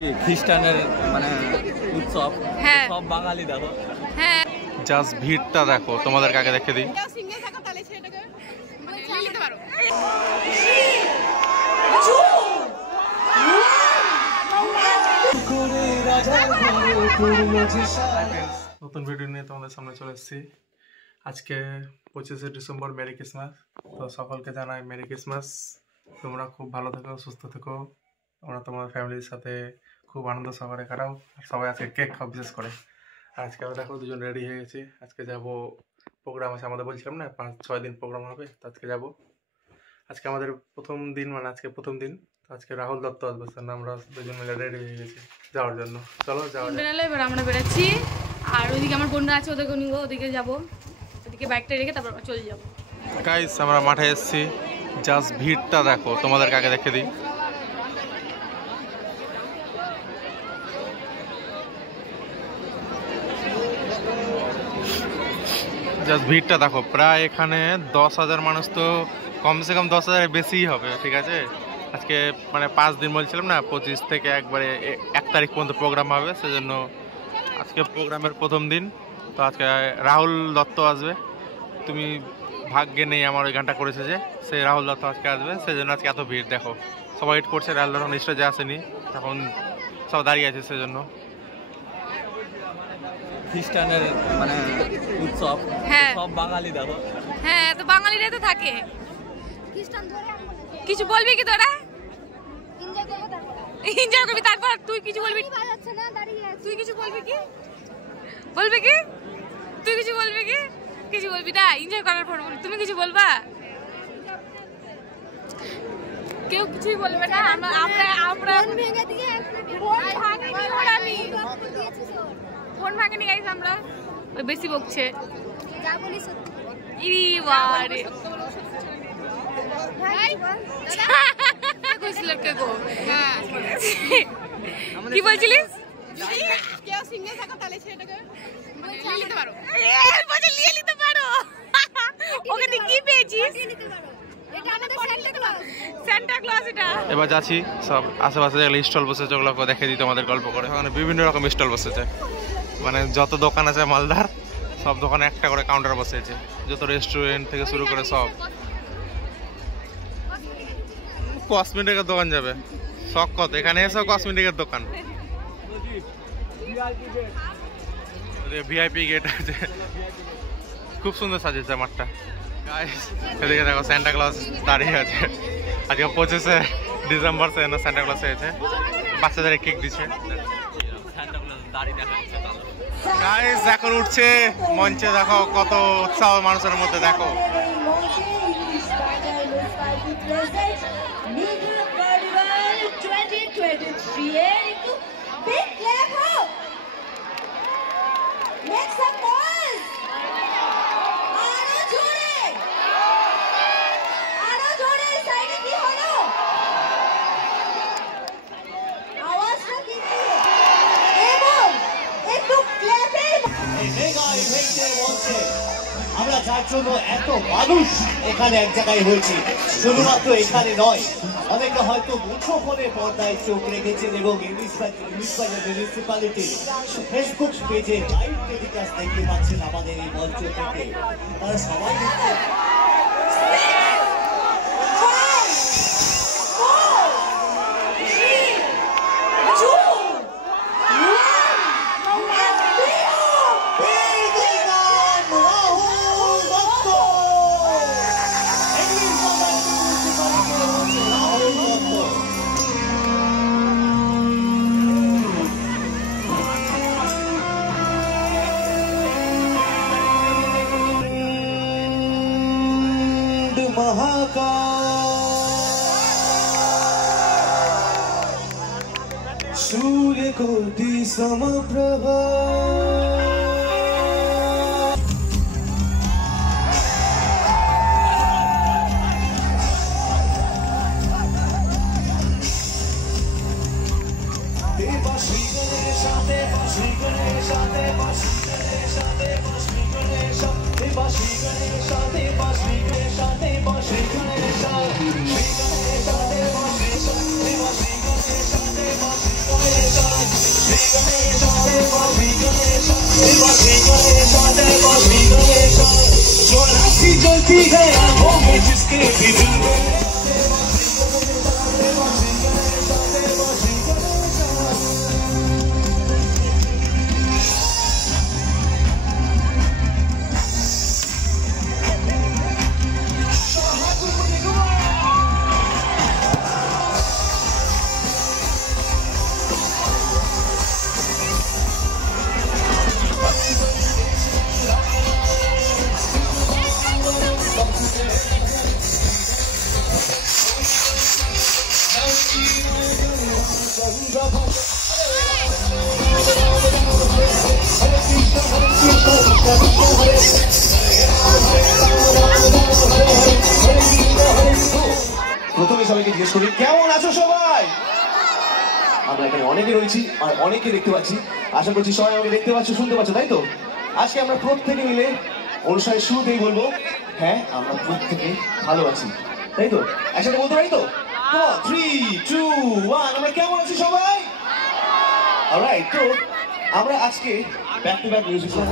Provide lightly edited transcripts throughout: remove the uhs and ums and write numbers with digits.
খ্রিস্টানের মানে উৎসব, সব বাঙালি দেখো। হ্যাঁ, জাস্ট ভিড়টা দেখো, তোমাদের কাকে দেখে দিই। নতুন ভিডিও নিয়ে তোমাদের সামনে চলে এসেছি। আজকে 25শে ডিসেম্বর, মেরি ক্রিসমাস। তো সকলকে জানাই মেরি ক্রিসমাস। তোমরা খুব ভালো থেকো, সুস্থ থেকো। তোমরা তোমার ফ্যামিলির সাথে খুব আনন্দ সহকারে কাটাও। সবাই আজকে কেক খাও বিশেষ করে। আজকে আমরা দেখো দুজন রেডি হয়ে গেছি। আজকে যাব, প্রোগ্রাম আছে আমাদের, বলছিলাম না 5-6 দিন প্রোগ্রাম হবে, তো আজকে যাব। আজকে আমাদের প্রথম দিন, মানে আজকে প্রথম দিন। তো আজকে রাহুল দত্ত আসবে, স্যার আমরা দুজন মিলে রেডি হয়ে গেছি যাওয়ার জন্য। চলো যাওয়া যাক। এবার আমরা বেরোচ্ছি। আর ওইদিকে আমার বন্ধুরা আছে, ওদেরকে নিব, ওদিকে যাবো, ওদিকে বাইকটা রেখে তারপর চলে যাবো। গাইস আমরা মাঠে এসেছি। জাস্ট ভিড়টা দেখো, তোমাদের কাকে দেখে দিই। জাস্ট ভিড়টা দেখো, প্রায় এখানে 10,000 মানুষ, তো কমসে কম 10,000-এর বেশিই হবে। ঠিক আছে, আজকে মানে 5 দিন বলছিলাম না, 25 থেকে একবারে 1 তারিখ পর্যন্ত প্রোগ্রাম হবে, সেজন্য আজকে প্রোগ্রামের প্রথম দিন। তো আজকে রাহুল দত্ত আসবে। তুমি ভাগ্যে নেই, আমার ওই গানটা করেছে যে, সেই রাহুল দত্ত আজকে আসবে, সেজন্য আজকে এত ভিড় দেখো। সবাই ওয়েট করছে, রাহুল দত্ত স্টেজে আসেনি, তখন সব দাঁড়িয়ে আছে, সেজন্য। খ্রিস্টানের মানে উৎসব, সব বাঙালি দেখো। হ্যাঁ, তো বাঙালিরা তো থাকে। কিছু বলবি কি তোরা? এনজয় করবি, তারপর তুই কিছু বলবি? তুই কিছু বলবি কি? বলবি কি? তুই কিছু বলবি কি? কিছু বলবি না? এনজয় করার পর বলবি। তুমি কিছু বলবা? কেউ কিছুই বলবে না। আমরা ফোন ভাঙেনি গাইস, আমরা ওই বেশি বকছে। কি বলছিলিস? এবার যাচ্ছি, সব আশেপাশে যেগুলো স্টল বসেছে ওগুলো দেখে দিই তোমাদের, গল্প করে। ওখানে বিভিন্ন রকম স্টল বসেছে, মানে যত দোকান আছে মালদার, সব দোকানে একটা করে কাউন্টার বসেছে। যত রেস্টুরেন্ট থেকে শুরু করে সব। কসমেটিকের দোকান যাবে শখ কত, এখানে এসেও কসমেটিকের দোকান। ভিআইপি গেট আছে, খুব সুন্দর সাজিয়েছে মাঠটা। এদিকে দেখো সান্টা ক্লজ দাঁড়িয়ে আছে। আজকে 25শে ডিসেম্বর, সেজন্য সান্টা ক্লজ হয়েছে, বাচ্চাদের কেক দিচ্ছে। গাইস এখন উঠছে মঞ্চে, দেখো কত উৎসাহ মানুষের মধ্যে, দেখো। আমরা যার জন্য এত মানুষ এখানে এক জায়গায় হয়েছে, শুধুমাত্র এখানে নয়, অনেকে হয়তো মুঠোফোনে পর্দায় চোখ রেখেছেন এবং ইংলিশ বাজার মিউনিসিপ্যালিটির ফেসবুক পেজে লাইভ টেলিকাস্ট দেখতে পাচ্ছেন আমাদের এই মঞ্চ থেকে। তারা সবাই सूर्य कोटि समप्रभा देवा श्री गणेश देवा श्री गणेश देवा श्री गणेश देवा श्री गणेश देवा श्री गणेश देवा श्री गणेश देवा श्री गणेश श्री गणेश देवा श्री देवा श्री गणेश देवा श्री गणेश जो राशि जलती है आंखों में जिसके भी दिल में প্রথমে সবাইকে জিজ্ঞেস করি কেমন আছো সবাই। আমরা এখানে অনেকে রয়েছি আর অনেকে দেখতে পাচ্ছি, আশা করছি সবাই আমাকে দেখতে পাচ্ছ শুনতে পাচ্ছ, তাই তো? আজকে আমরা প্রত্যেকে মিলে অনুষ্ঠানের শুরুতেই বলবো হ্যাঁ আমরা প্রত্যেকে ভালো আছি, তাই তো? একসাথে বলতে পারি তো? 3, 2, 1 আমরা কেমন আছি সবাই? অলরাইট, তো আমরা আজকে ব্যাক টু ব্যাক মিউজিক করব।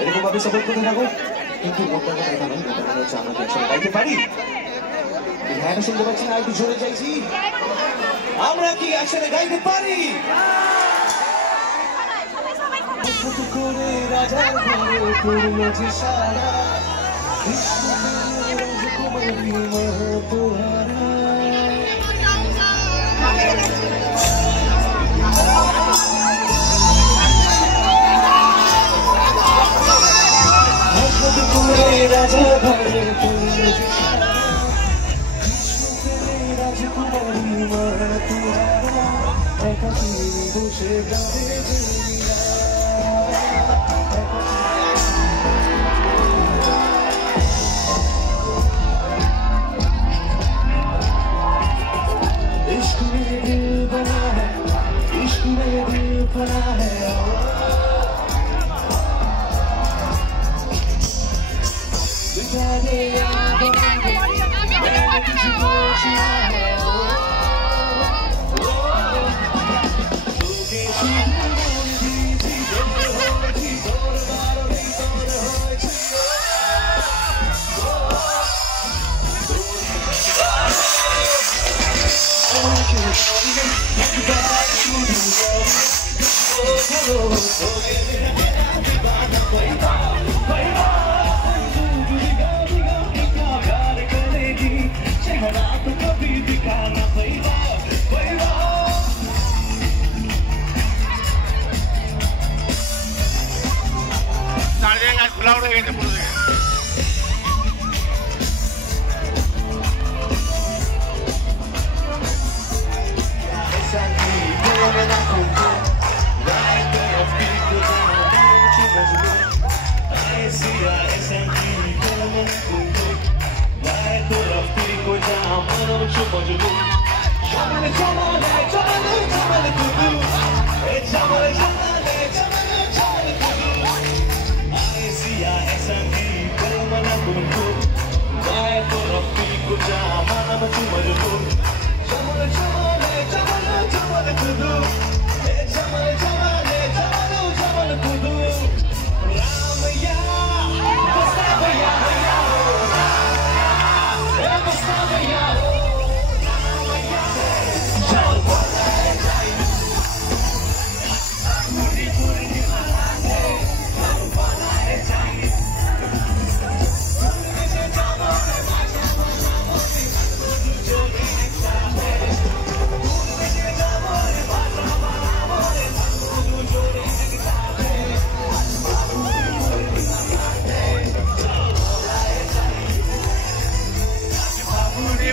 এরকম ভাবে সাপোর্ট করতে থাকো, কিন্তু মোটা কথা এটা নয়, মোটা কথা হচ্ছে আমরা একসাথে গাইতে পারি। হ্যাঁ শুনতে পাচ্ছি না, একটু জোরে চাইছি, আমরা কি একসাথে গাইতে পারি? রাজার ঘরে পড়ল যে সারা কৃষ্ণ কুমারী মহাতোহারা রাজা ঘরে পড়ল যে সারা কৃষ্ণ রাজকুমারী মহাতোহারা একাকী বসে গাবে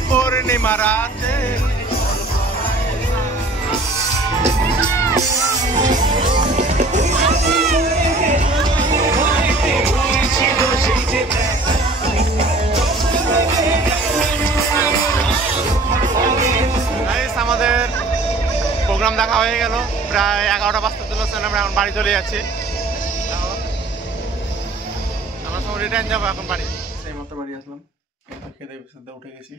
पूर्णिमा राते আমাদের প্রোগ্রাম দেখা হয়ে গেল, প্রায় 11টা বাজতে চলেছে, আমরা এখন বাড়ি চলে যাচ্ছি। আমরা সব রিটার্ন যাবো এখন বাড়ি। সেই মাত্র বাড়ি আসলাম, খেতে বিশুদ্ধ উঠে গেছি।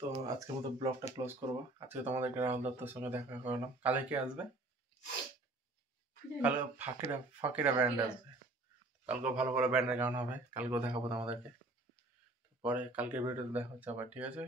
তো আজকের মতো ব্লগটা ক্লোজ করবো। আজকে তোমাদেরকে রাহুল দত্তর সঙ্গে দেখা করলাম। কালে কি আসবে? কালে ফাকিরা ব্যান্ড আসবে। কালকেও ভালো ভালো ব্যান্ডের গান হবে, কালকেও দেখাবো তোমাদেরকে। পরে কালকের ভিডিওতে দেখা হচ্ছে আবার, ঠিক আছে?